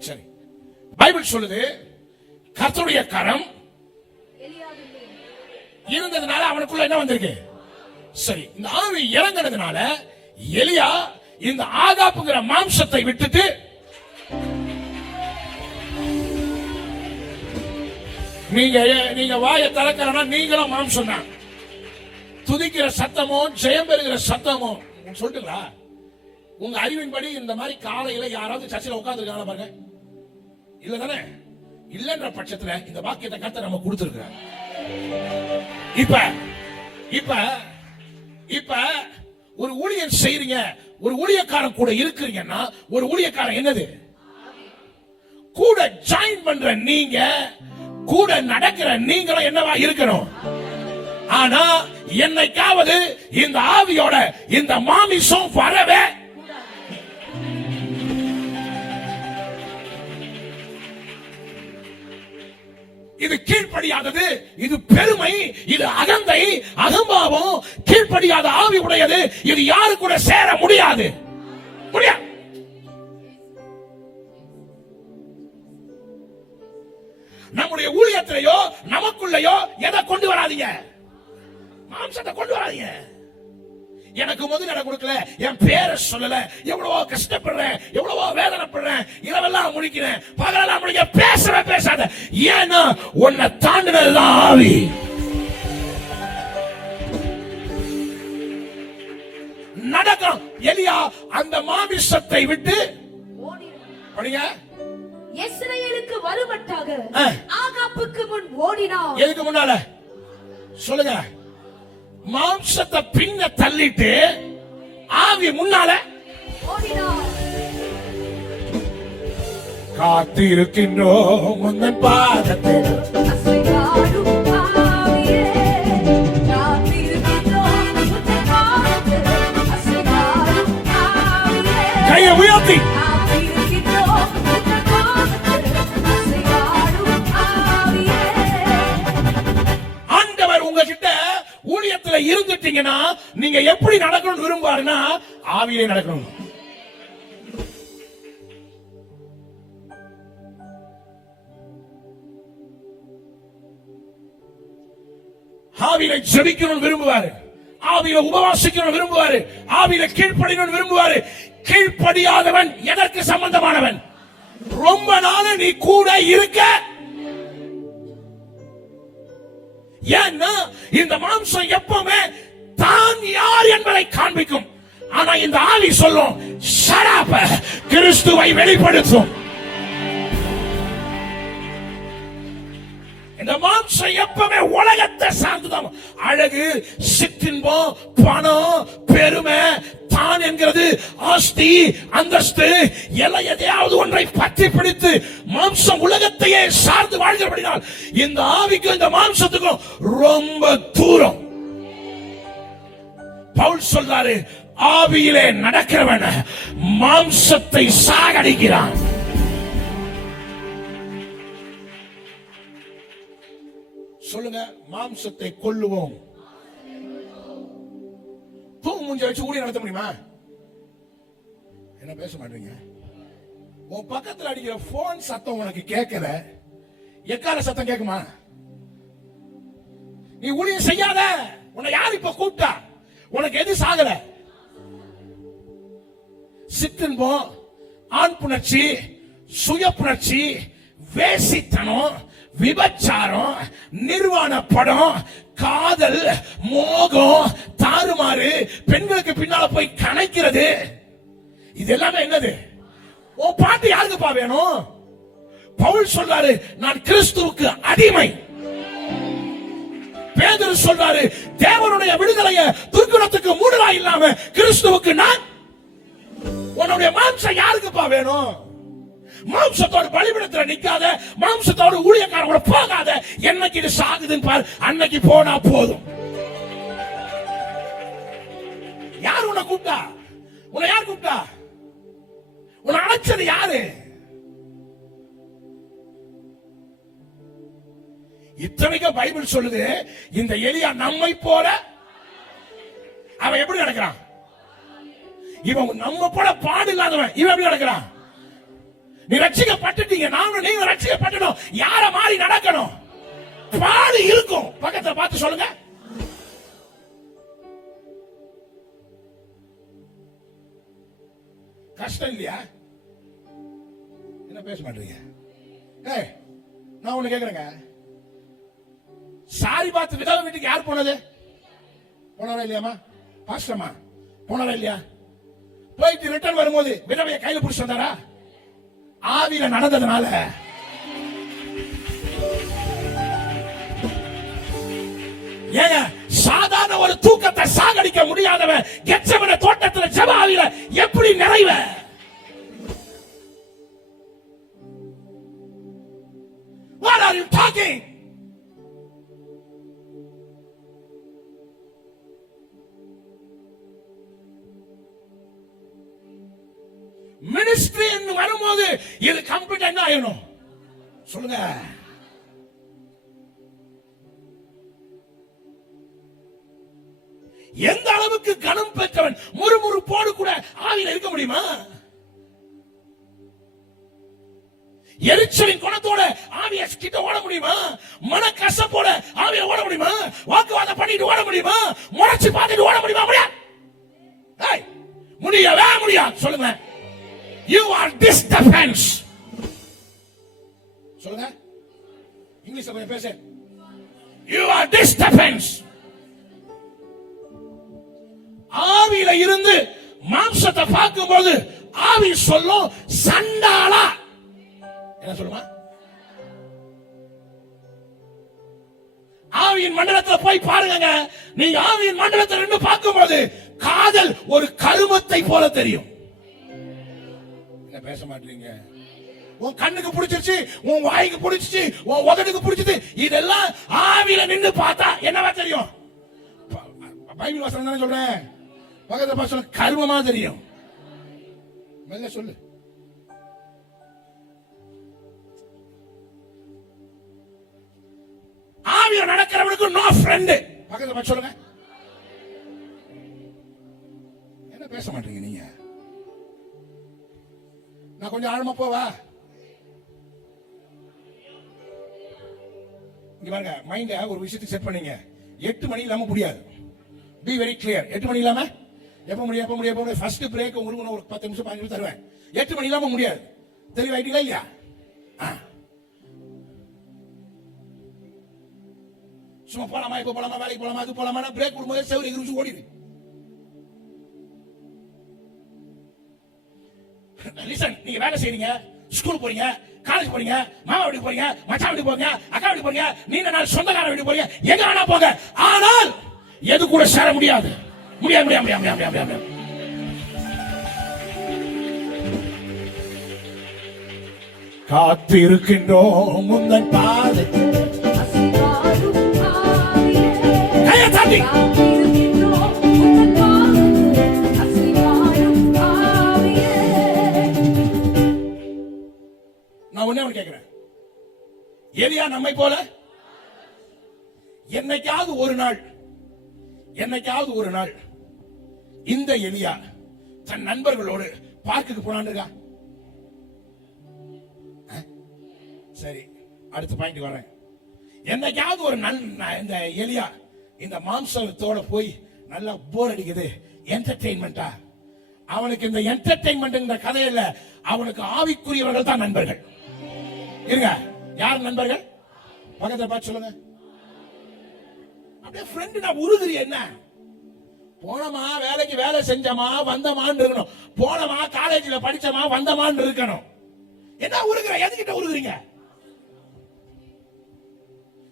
சரி. பைபிள் சொல்லுது கர்த்தருடைய கரம் இருந்ததுனால அவனுக்குள்ள என்ன வந்திருக்கு? சரி இந்த ஆவி இறங்கினதுனால எலியா இந்த ஆகாப்புங்கிற மாம்சத்தை விட்டுட்டு நீங்க நீங்க வாயை திறக்கிறனா நீங்களும் மாம்சம் தான். துதிக்கிற சத்தமோ ஜெயம் பெறுகிற சத்தமோ சொல்லிட்டுங்களா உங்க அறிவின்படி இந்த மாதிரி காலையில யாராவது சர்ச்சில் உட்காந்துருக்காங்க பாருங்க. இல்ல தானே இல்லன்ற பட்சத்துல இந்த வாக்கியத்தை கத்த நம்ம கொடுத்திருக்கிறார். இப்ப இப்ப இப்ப ஒரு ஊழியர் செய்றீங்க ஒரு ஊழியக்காரன் கூட இருக்கிறீங்கன்னா ஒரு ஊழியக்காரன் என்னது? கூட ஜாயின் பண்ற நீங்க கூட நடக்கிற நீங்களும் என்னவா இருக்கணும்? ஆனா என்னைக்காவது இந்த ஆவியோட இந்த மாமிசம் வரவே இது கீழ்ப்படியாதது இது பெருமை இது அகந்தை அகம்பாவம். கீழ்ப்படியாத ஆவி உடையது இது யாரு கூட சேர முடியாது. முடியாது நம்முடைய ஊழியத்திலேயோ நமக்குள்ளேயோ எதை கொண்டு வராதீங்க? மாம்சத்தை கொண்டு வராதீங்க. எனக்கு முதலிடம் கொடுக்கல. என் பேரை சொல்லல. எவ்வளவோ கஷ்டப்படுறேன். எவ்வளவோ வேதனைப்படுறேன். இரவெல்லாம் முடிக்கிறேன் பகலெல்லாம் முடிக்க பேசவே பேசாத. ஏன்னா உன்னை தாண்டினதுதான் ஆவி. நடக்கும். எலியா அந்த மாமிசத்தை விட்டு படிங்க. இஸ்ரவேலுக்கு வருமட்டாக. ஆ. ஆகாப்புக்கு முன் ஓடினான். எதுக்கு முன்னால? சொல்லுங்க. மாம்சத்தை பின்ன தள்ளிட்டு ஆவி முன்னால காத்திருக்கின்றோம் உந்தன் பாதத்தில். ஊழியத்துல இருந்துட்டீங்கன்னா நீங்க எப்படி நடக்கணும்னு விரும்புவாருன்னா ஆவியிலே நடக்கணும். ஆவியில ஜெபிக்கணும் விரும்புவாரு. ஆவியில உபவாசிக்கணும் விரும்புவாரு. ஆவியில கீழ்ப்படியணும் விரும்புவாரு. கீழ்ப்படியாதவன் எதற்கு சம்பந்தமானவன்? ரொம்ப நாள் நீ கூட இருக்க ஏன்னா இந்த மாம்சம் எப்பவுமே தான் யார் என்பதை காண்பிக்கும். ஆனா இந்த ஆவி சொல்லும் ஷடாப்ப கிறிஸ்துவை வெளிப்படுத்தும். இந்த மாம்சம் எப்பவுமே உலகத்தை சார்ந்துதான். அழகு சிற்றின்பம் பணம் பெருமை தான் என்கிறது ஆஸ்தி அந்தஸ்து எல்லாம் எதையாவது ஒன்றை பற்றி பிடித்து மாம்சம் உலகத்தையே சார்ந்து வாழ்கிறபடினால் இந்த ஆவிக்கும் இந்த மாம்சத்துக்கும் ரொம்ப தூரம். பவுல் சொல்றாரு ஆவியிலே நடக்கிறவன் மாம்சத்தை சாகடிக்கிறான். சொல்லுங்க மாம்சத்தை கொல்லுவோம். தூங்கு மூஞ்சி வச்சு ஊழியம் நடத்த முடியுமா? என்ன பேச மாட்டீங்க? உன் பக்கத்துல அடிக்கிற போன் சத்தம் உனக்கு கேட்கல. எக்கால சத்தம் கேட்குமா? நீ ஊழியம் செய்யாத. உன்னை யார் இப்ப கூப்பிட்டா? உனக்கு எது சாகல? சிற்றின்பம் ஆண் புணர்ச்சி சுய புணர்ச்சி வேசித்தனம் விபச்சாரம் நிர்வாண படம் காதல் மோகம் தாறுமாறு பெண்களுக்கு பின்னால போய் கணக்கிறது இது எல்லாமே என்னது? உன் பாட்டு யாருக்குப்பா வேணும்? பவுல் சொல்றாரு நான் கிறிஸ்துவுக்கு அடிமை. பேதர் சொல்றாரு தேவனுடைய விடுதலைய துர்க்குணத்துக்கு மூடலா இல்லாம கிறிஸ்துவுக்கு நான் உன்னுடைய மாம்சம் யாருக்குப்பா வேணும்? மாம்சத்தோட பலிபிடத்துல நிக்காத மாம்சத்தோட ஊழியக்காரன் கூட போகாத என்னைக்கு இது சாகுதுன்னு பாரு அன்னைக்கு போனா போதும். யார் உன்னை கூப்பிட்டா? உன்னை யார் கூப்பிட்டா? உன்னை அழைச்சது யாரு? இத்தனைக்கும் பைபிள் சொல்லுது இந்த எலியா நம்மை போல அவன் எப்படி நடக்கிறான்? இவன் நம்ம போல பாடு இல்லாதவன் இவன் எப்படி நடக்கிறான்? நீ ரட்சிக்கப்பட்டுட்டீங்க நானும் நீங்க ரட்சிக்கப்பட்டுடும் யார மாதிரி நடக்கணும்? பாடு இருக்கும் பக்கத்துல பார்த்து சொல்லுங்க. கஷ்டம் இல்லையா? என்ன பேச மாட்டீங்க? ஏய் நான் ஒண்ணு கேக்குறேங்க. சாரி பார்த்து விதவை வீட்டுக்கு யார் போனது? போனாரா இல்லையாமா பாஸ்டமா போனாரா இல்லையா? போயிட்டு ரிட்டர்ன் வரும்போது விதவைய கையில பிடிச்சி வந்தாரா ஆவியில நடந்ததுனால. ஏங்க சாதாரண ஒரு தூக்கத்தை சாகடிக்க முடியாதவன் கெச்ச இது கம்ப்ளீட் என்ன ஆயிடும் சொல்லுங்க. எந்த அளவுக்கு கனம் பெற்றவன் முறுமுறுப்போடு கூட ஆவியில் இருக்க முடியுமா? எரிச்சலின் குணத்தோட ஆவிய கிட்ட ஓட முடியுமா? மன கசப்போட ஆவிய ஓட முடியுமா? வாக்குவாதம் பண்ணிட்டு ஓட முடியுமா? முறைச்சு பார்த்துட்டு ஓட முடியுமா? முடியாது முடியவே முடியாது. சொல்லுங்க. யூ ஆர் டிஸ்டர்பன்ஸ் சொல்லுங்க இங்கிலீஷ்ல கொஞ்சம் பேச யூ ஆர் டிஸ்டர்பன்ஸ் ஆவியில இருந்து மாம்சத்தை பார்க்கும்போது ஆவி சொல்லும் சண்டாளா. என்ன சொல்லுமா? ஆவியின் மண்டலத்துல போய் பாருங்க நீங்க ஆவியின் மண்டலத்துல நின்று பார்க்கும்போது காதல் ஒரு கருமத்தை போல தெரியும். என்ன பேச மாட்டீங்க. உன் கண்ணுக்கு பிடிச்சிருச்சு உன் வாய்க்கு பிடிச்சிச்சு உன் உதடுக்கு பிடிச்சது இதெல்லாம் ஆவியில நின்று பார்த்தா என்னவா தெரியும்? பைபிள் வசனம் தானே சொல்றேன்? பகத பாசனம் சொல்ல கருமமா தெரியும். மெல்ல சொல்லு. ஆவிய நடக்கிறவனுக்கு நோ ஃப்ரெண்டு பகத சொல்லுங்க. என்ன பேச மாட்டீங்க நீங்க? நான் கொஞ்சம் ஆழமா போவா? இங்க பாருங்க மைண்ட ஒரு விஷயத்துக்கு செட் பண்ணீங்க. எட்டு மணி இல்லாம முடியாது. பி வெரி கிளியர் எட்டு மணி இல்லாம? எப்ப முடியும் எப்ப முடியும் எப்ப முடியும்? ஃபர்ஸ்ட் பிரேக் உங்களுக்கு நான் ஒரு பத்து நிமிஷம் பதினஞ்சு நிமிஷம் தருவேன். எட்டு மணி இல்லாம முடியாது. தெளிவாயிட்டீங்களா இல்லையா? சும்மா போலாமா இப்ப போலாமா வேலைக்கு போலாமா அது போலாமா பிரேக் கொடுக்கும்போது செவரி எகிரிச்சு ஓடிடு. நீங்க வேலை செய்றீங்க ஸ்கூல் போறீங்க காலேஜ் போறீங்க மாமா வீட்டுக்கு போறீங்க மச்சான் வீட்டுக்கு போறீங்க அக்கா வீட்டுக்கு போறீங்க நீண்ட நாள் சொந்தக்கார வீட்டுக்கு போறீங்க எங்க வேணா போங்க. ஆனால் எது கூட சேர முடியாது. முடியாது முடியாது முடியாது முடியாது முடியாது முடியாது. காத்து இருக்கின்றோம் முந்தன் பாதை கையை தாண்டி. நான் ஒண்ணே ஒண்ணு கேட்கிறேன் எலியா நம்மை போல? என்னைக்காவது ஒரு நாள் என்னைக்காவது ஒரு நாள் இந்த எலியா தன் நண்பர்களோடு பார்க்குக்கு போனான்னு இருக்கா? சரி அடுத்த பாயிண்ட் வரேன். என்னைக்காவது ஒரு நன் இந்த எலியா இந்த மாம்சத்தோட போய் நல்லா போர் அடிக்குது. என்டர்டெயின்மெண்டா அவனுக்கு இந்த என்டர்டெயின்மெண்ட் கதையில அவனுக்கு ஆவிக்குரியவர்கள் தான் நண்பர்கள். இருங்க. யார் நண்பர்கள்? பக்கத்துல பார்த்து சொல்லுங்க. அப்படியே ஃப்ரெண்டு நான் உருகுறி என்ன? போனமா வேலைக்கு வேலை செஞ்சமா வந்தமான்னு இருக்கணும். போனமா காலேஜில் படிச்சமா வந்தமான்னு இருக்கணும். என்ன உருகுற? எதுக்கிட்ட உருகுறீங்க?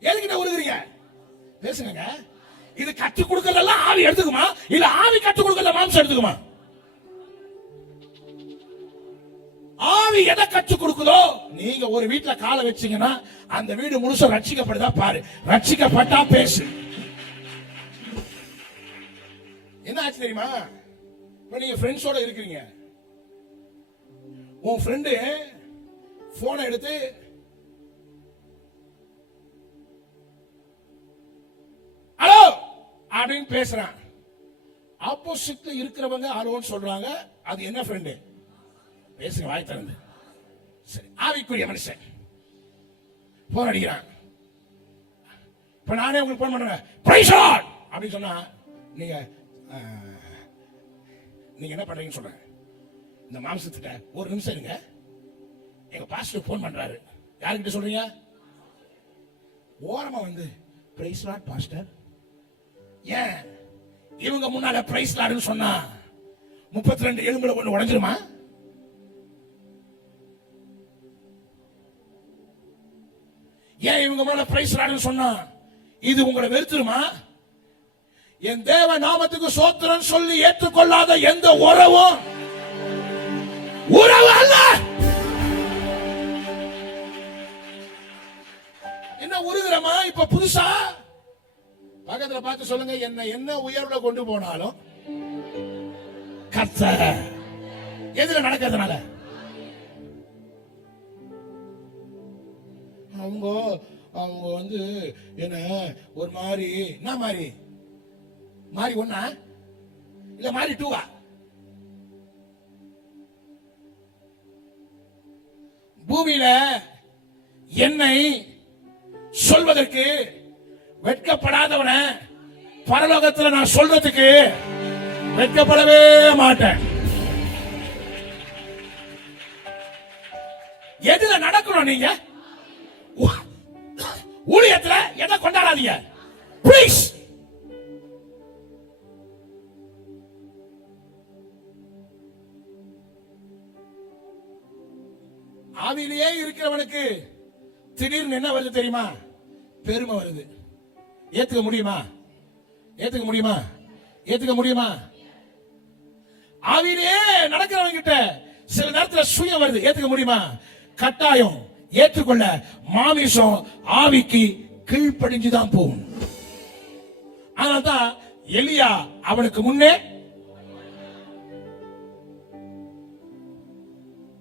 எதுக்கிட்ட உருகுறீங்க? பேசுங்க இது கற்றுக் கொடுக்கறதெல்லாம் ஆவி எடுத்துக்குமா? இல்ல ஆவி கற்றுக் கொடுக்கறத மாம்சம் எடுத்துக்குமா? ஆவி எதை கற்றுக் கொடுக்குதோ நீங்க ஒரு வீட்டுல காலை வச்சீங்கன்னா அந்த வீடு முழுசும் ரட்சிக்கப்படுதா பாரு. ரட்சிக்கப்பட்டா பேசு. என்ன ஆச்சு தெரியுமா? இப்ப நீங்க ஃப்ரெண்ட்ஸோட இருக்கிறீங்க. உன் ஃப்ரெண்டு போனை எடுத்து ஹலோ! அப்படின்னு பேசுறான். ஆப்போசிட்ல இருக்கிறவங்க ஹலோன்னு சொல்றாங்க. அது என்ன ஃப்ரெண்டு பேசுங்க வாய் திறந்து சரி ஆவிக்குரிய மனுஷன். போன் அடிக்கிறான். இப்ப நானே உங்களுக்கு போன் பண்றேன். பிரைஸ் அப்படின்னு சொன்னா நீங்க நீங்கள் நீங்க என்ன பண்றீங்கன்னு சொல்றேன். இந்த மாம்சத்திட்ட ஒரு நிமிஷம் இருங்க. எங்க பாஸ்டர் போன் பண்றாரு. யாருக்கிட்ட சொல்றீங்க? ஓரமா வந்து பிரைஸ் லாட் பாஸ்டர் ஏன்? இவங்க முன்னால பிரைஸ் லார்ட்னு சொன்னா முப்பத்தி ரெண்டு எலும்புல ஒன்று உடஞ்சிருமா? ஏன் இவங்க மேல பிரைஸ் சொன்னா? இது உங்களை வெறுத்துருமா? என் தேவ நாமத்துக்கு சோத்திரம் சொல்லி ஏற்றுக்கொள்ளாத எந்த உறவும் உறவு அல்ல! என்ன உருகிறமா? இப்ப புதுசா? பக்கத்துல பார்த்து சொல்லுங்க என்ன என்ன உயர்வுல கொண்டு போனாலும் கத்த எதுல நடக்கிறதுனால? அவங்க அவங்க வந்து என்ன ஒரு மாதிரி என்ன மாதிரி மாதிரி ஒன்னா இல்ல மாதிரி டூவா பூமியில என்னை சொல்வதற்கு வெட்கப்படாதவன பரலோகத்துல நான் சொல்றதுக்கு வெட்கப்படவே மாட்டேன். எதுல நடக்கணும் நீங்க? ஊழியத்துல எதை கொண்டாடாதீங்க. ப்ளீஸ் ஆவியிலேயே இருக்கிறவனுக்கு திடீர்னு என்ன வருது தெரியுமா? பெருமை வருது. ஏத்துக்க முடியுமா? ஏத்துக்க முடியுமா? ஏத்துக்க முடியுமா? ஆவியிலேயே நடக்கிறவங்க கிட்ட சில நேரத்தில் சுயம் வருது. ஏத்துக்க முடியுமா? கட்டாயம். ஏற்றுக்கொள்ள மாமிசம் ஆவிக்கு கீழ்ப்படிஞ்சுதான் போகும். அதனால்தான் எலியா அவனுக்கு முன்னே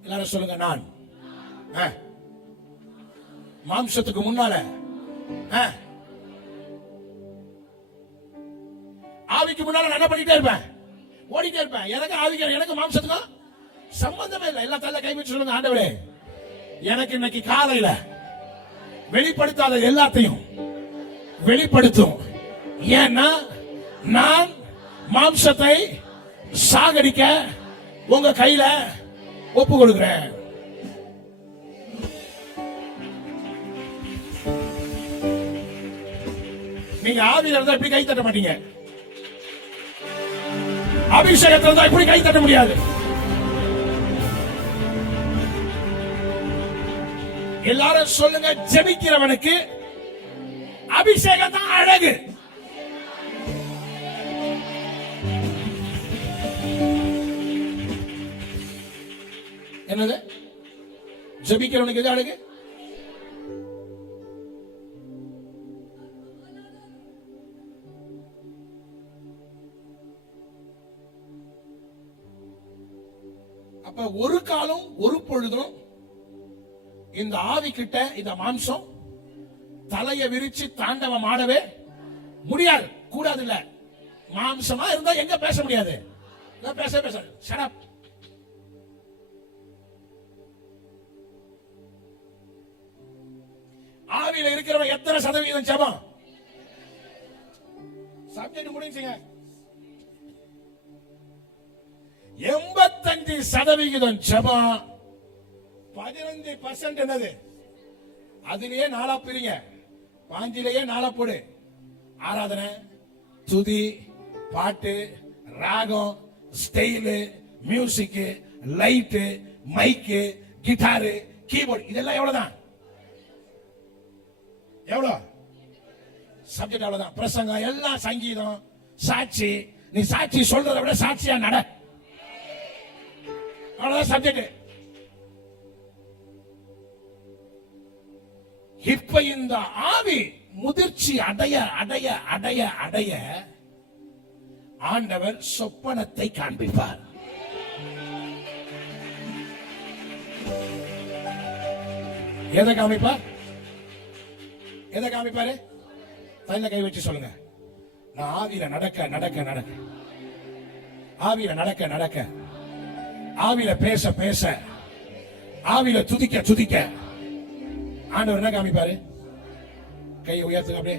எல்லாரும் சொல்லுங்க நான். மாம்சத்துக்கு முன்னால. ஆவிக்கு முன்னால நான் என்ன பண்ணிட்டே இருப்பேன்? ஓடிட்டே இருப்பேன். எனக்கு ஆவிக்கு எனக்கு மாம்சத்துக்கும் சம்பந்தமே இல்லை. எல்லா தலை கைவிட்டு சொல்லுங்க ஆண்டவரே. எனக்கு இன்னைக்கு காலையில வெளிப்படுத்தாத எல்லாத்தையும் வெளிப்படுத்தும். ஏன்னா நான் மாம்சத்தை சாகடிக்க உங்க கையில ஒப்பு கொடுக்கிறேன். நீங்க ஆவியில இருந்தா எப்படி கை தட்ட மாட்டீங்க. அபிஷேகத்துல இருந்தா இப்படி கை தட்ட முடியாது. எல்லாரும் சொல்லுங்க ஜெபிக்கிறவனுக்கு அபிஷேகம் தான் அழகு. என்னது? ஜெபிக்கிறவனுக்கு எது அழகு? அப்ப ஒரு காலம் ஒரு பொழுதும் இந்த ஆவி கிட்ட இந்த மாம்சம் தலையை விரிச்சு தாண்டவம் ஆடவே முடியாது கூடாது இல்ல மாம்சமா இருந்தா எங்க பேச முடியாது? பேச பேச சடப் ஆவியில இருக்கிறவன் எத்தனை சதவீதம் ஜபம்? சப்ஜெக்ட் முடிஞ்சுங்க. எண்பத்தஞ்சு சதவிகிதம் ஜபம் பதினஞ்சு பர்சன்ட் என்னது? அதுலயே நாளா பிரிங்க. பாஞ்சிலேயே நாளா போடு. ஆராதனை துதி பாட்டு ராகம் style music light mic guitar keyboard இதெல்லாம் எவ்வளவுதான்? எவ்வளோ? சப்ஜெக்ட் அவ்வளவுதான். பிரசங்கம் எல்லாம் சங்கீதம் சாட்சி. நீ சாட்சி சொல்றதை விட சாட்சியா நட. அவ்வளவுதான் சப்ஜெக்ட் இப்ப இந்த ஆவி முதிர்ச்சி அடைய அடைய அடைய அடைய ஆண்டவர் சொப்பனத்தை காண்பிப்பார். எதை காமிப்பார் எதை காமிப்பாரு தலையில கை வச்சு சொல்லுங்க. நான் ஆவியில நடக்க நடக்க நடக்க. ஆவியில நடக்க நடக்க. ஆவியில பேச பேச. ஆவியில துதிக்க துதிக்க. ஆண்டவர் என்ன காமிப்பாரு? கையை உயர்த்துங்க அப்படியே.